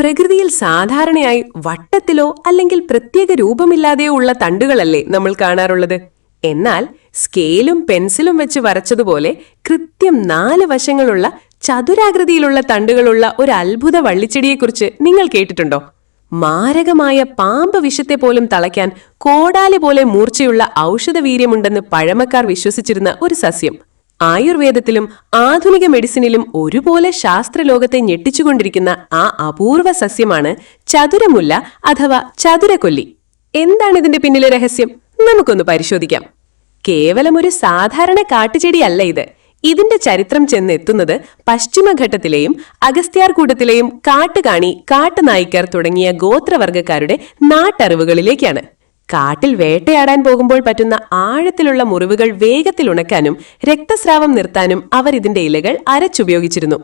പ്രകൃതിയിൽ സാധാരണയായി വട്ടത്തിലോ അല്ലെങ്കിൽ പ്രത്യേക രൂപമില്ലാതെയോ ഉള്ള തണ്ടുകളല്ലേ നമ്മൾ കാണാറുള്ളത്. എന്നാൽ സ്കെയിലും പെൻസിലും വെച്ച് വരച്ചതുപോലെ കൃത്യം 4 വശങ്ങളുള്ള ചതുരാകൃതിയിലുള്ള തണ്ടുകളുള്ള ഒരു അത്ഭുത വള്ളിച്ചെടിയെക്കുറിച്ച് നിങ്ങൾ കേട്ടിട്ടുണ്ടോ? മാരകമായ പാമ്പ് വിഷത്തെ പോലും തളയ്ക്കാൻ കോടാലി പോലെ മൂർച്ചയുള്ള ഔഷധവീര്യമുണ്ടെന്ന് പഴമക്കാർ വിശ്വസിച്ചിരുന്ന ഒരു സസ്യം. ആയുർവേദത്തിലും ആധുനിക മെഡിസിനിലും ഒരുപോലെ ശാസ്ത്രലോകത്തെ ഞെട്ടിച്ചുകൊണ്ടിരിക്കുന്ന ആ അപൂർവ സസ്യമാണ് ചതുരമുല്ല അഥവാ ചതുരക്കൊല്ലി. എന്താണ് ഇതിന്റെ പിന്നിലെ രഹസ്യം? നമുക്കൊന്ന് പരിശോധിക്കാം. കേവലം ഒരു സാധാരണ കാട്ടുചെടിയല്ല ഇത്. ഇതിന്റെ ചരിത്രം ചെന്നെത്തുന്നത് പശ്ചിമഘട്ടത്തിലെയും അഗസ്ത്യാർകൂടത്തിലെയും കാട്ടുകാണി, കാട്ടുനായ്ക്കർ തുടങ്ങിയ ഗോത്രവർഗക്കാരുടെ നാട്ടറിവുകളിലേക്കാണ്. കാട്ടിൽ വേട്ടയാടാൻ പോകുമ്പോൾ പറ്റുന്ന ആഴത്തിലുള്ള മുറിവുകൾ വേഗത്തിൽ ഉണക്കാനും രക്തസ്രാവം നിർത്താനും അവർ ഇതിന്റെ ഇലകൾ അരച്ചുപയോഗിച്ചിരുന്നു.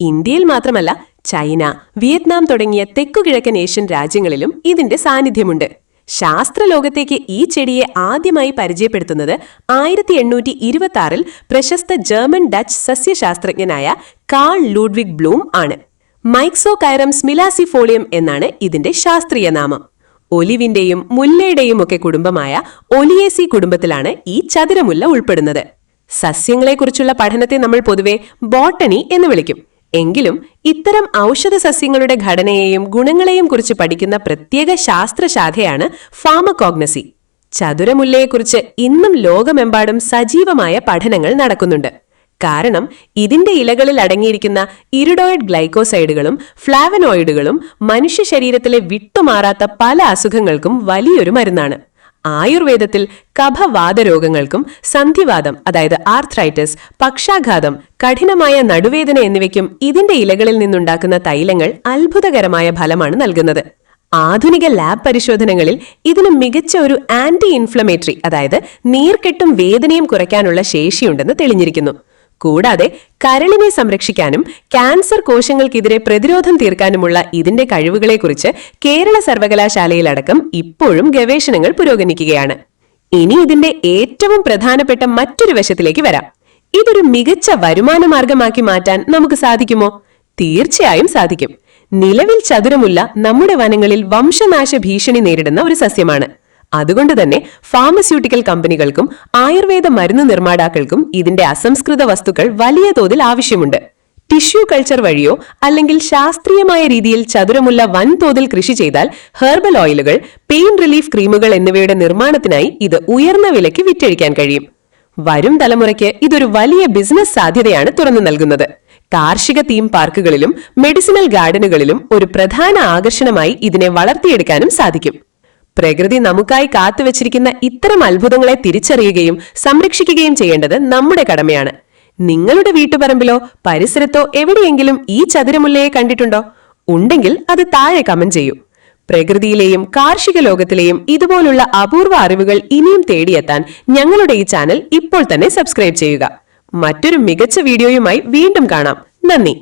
ഇന്ത്യയിൽ മാത്രമല്ല, ചൈന, വിയറ്റ്നാം തുടങ്ങിയ തെക്കുകിഴക്കൻ ഏഷ്യൻ രാജ്യങ്ങളിലും ഇതിന്റെ സാന്നിധ്യമുണ്ട്. ശാസ്ത്രലോകത്തേക്ക് ഈ ചെടിയെ ആദ്യമായി പരിചയപ്പെടുത്തുന്നത് 1826 പ്രശസ്ത ജർമ്മൻ ഡച്ച് സസ്യശാസ്ത്രജ്ഞനായ കാൾ ലൂഡ്വിഗ് ബ്ലൂം ആണ്. മൈക്സോകൈറം സ്മിലാസിഫോളിയം എന്നാണ് ഇതിന്റെ ശാസ്ത്രീയ നാമം. ഒലിവിന്റെയും മുല്ലയുടെയും ഒക്കെ കുടുംബമായ ഒലിയേസി കുടുംബത്തിലാണ് ഈ ചതുരമുല്ല ഉൾപ്പെടുന്നത്. സസ്യങ്ങളെക്കുറിച്ചുള്ള പഠനത്തെ നമ്മൾ പൊതുവെ ബോട്ടണി എന്ന് വിളിക്കും. എങ്കിലും ഇത്തരം ഔഷധ സസ്യങ്ങളുടെ ഘടനയെയും ഗുണങ്ങളെയും കുറിച്ച് പഠിക്കുന്ന പ്രത്യേക ശാസ്ത്രശാഖയാണ് ഫാർമക്കോഗ്നസി. ചതുരമുല്ലയെക്കുറിച്ച് ഇന്നും ലോകമെമ്പാടും സജീവമായ പഠനങ്ങൾ നടക്കുന്നുണ്ട്. കാരണം ഇതിന്റെ ഇലകളിൽ അടങ്ങിയിരിക്കുന്ന ഇറിഡോയിഡ് ഗ്ലൈക്കോസൈഡുകളും ഫ്ലാവനോയിഡുകളും മനുഷ്യ ശരീരത്തിലെ വിട്ടുമാറാത്ത പല അസുഖങ്ങൾക്കും വലിയൊരു മരുന്നാണ്. ആയുർവേദത്തിൽ കഫവാതരോഗങ്ങൾക്കും സന്ധിവാതം അതായത് ആർത്രൈറ്റിസ്, പക്ഷാഘാതം, കഠിനമായ നടുവേദന എന്നിവയ്ക്കും ഇതിന്റെ ഇലകളിൽ നിന്നുണ്ടാക്കുന്ന തൈലങ്ങൾ അത്ഭുതകരമായ ഫലമാണ് നൽകുന്നത്. ആധുനിക ലാബ് പരിശോധനകളിൽ ഇതിന് മികച്ച ഒരു ആന്റി ഇൻഫ്ലമേറ്ററി അതായത് നീർക്കെട്ടും വേദനയും കുറയ്ക്കാനുള്ള ശേഷിയുണ്ടെന്ന് തെളിഞ്ഞിരിക്കുന്നു. കൂടാതെ കരളിനെ സംരക്ഷിക്കാനും ക്യാൻസർ കോശങ്ങൾക്കെതിരെ പ്രതിരോധം തീർക്കാനുമുള്ള ഇതിന്റെ കഴിവുകളെക്കുറിച്ച് കേരള സർവകലാശാലയിലടക്കം ഇപ്പോഴും ഗവേഷണങ്ങൾ പുരോഗമിക്കുകയാണ്. ഇനി ഇതിന്റെ ഏറ്റവും പ്രധാനപ്പെട്ട മറ്റൊരു വശത്തിലേക്ക് വരാം. ഇതൊരു മികച്ച വരുമാന മാർഗമാക്കി മാറ്റാൻ നമുക്ക് സാധിക്കുമോ? തീർച്ചയായും സാധിക്കും. നിലവിൽ ചതുരമുല്ല നമ്മുടെ വനങ്ങളിൽ വംശനാശ ഭീഷണി നേരിടുന്ന ഒരു സസ്യമാണ്. അതുകൊണ്ട് തന്നെ ഫാർമസ്യൂട്ടിക്കൽ കമ്പനികൾക്കും ആയുർവേദ മരുന്ന് നിർമ്മാതാക്കൾക്കും ഇതിന്റെ അസംസ്കൃത വസ്തുക്കൾ വലിയ തോതിൽ ആവശ്യമുണ്ട്. ടിഷ്യൂ കൾച്ചർ വഴിയോ അല്ലെങ്കിൽ ശാസ്ത്രീയമായ രീതിയിൽ ചതുരമുല്ല വൻതോതിൽ കൃഷി ചെയ്താൽ ഹെർബൽ ഓയിലുകൾ, പെയിൻ റിലീഫ് ക്രീമുകൾ എന്നിവയുടെ നിർമ്മാണത്തിനായി ഇത് ഉയർന്ന വിലയ്ക്ക് വിറ്റഴിക്കാൻ കഴിയും. വരും തലമുറയ്ക്ക് ഇതൊരു വലിയ ബിസിനസ് സാധ്യതയാണ് തുറന്നു നൽകുന്നത്. കാർഷിക തീം പാർക്കുകളിലും മെഡിസിനൽ ഗാർഡനുകളിലും ഒരു പ്രധാന ആകർഷണമായി ഇതിനെ വളർത്തിയെടുക്കാനും സാധിക്കും. പ്രകൃതി നമുക്കായി കാത്തുവച്ചിരിക്കുന്ന ഇത്തരം അത്ഭുതങ്ങളെ തിരിച്ചറിയുകയും സംരക്ഷിക്കുകയും ചെയ്യേണ്ടത് നമ്മുടെ കടമയാണ്. നിങ്ങളുടെ വീട്ടുപറമ്പിലോ പരിസരത്തോ എവിടെയെങ്കിലും ഈ ചതുരമുല്ലയെ കണ്ടിട്ടുണ്ടോ? ഉണ്ടെങ്കിൽ അത് താഴെ കമന്റ് ചെയ്യൂ. പ്രകൃതിയിലെയും കാർഷിക ലോകത്തിലെയും ഇതുപോലുള്ള അപൂർവ അറിവുകൾ ഇനിയും തേടിയെത്താൻ ഞങ്ങളുടെ ഈ ചാനൽ ഇപ്പോൾ തന്നെ സബ്സ്ക്രൈബ് ചെയ്യുക. മറ്റൊരു മികച്ച വീഡിയോയുമായി വീണ്ടും കാണാം. നന്ദി.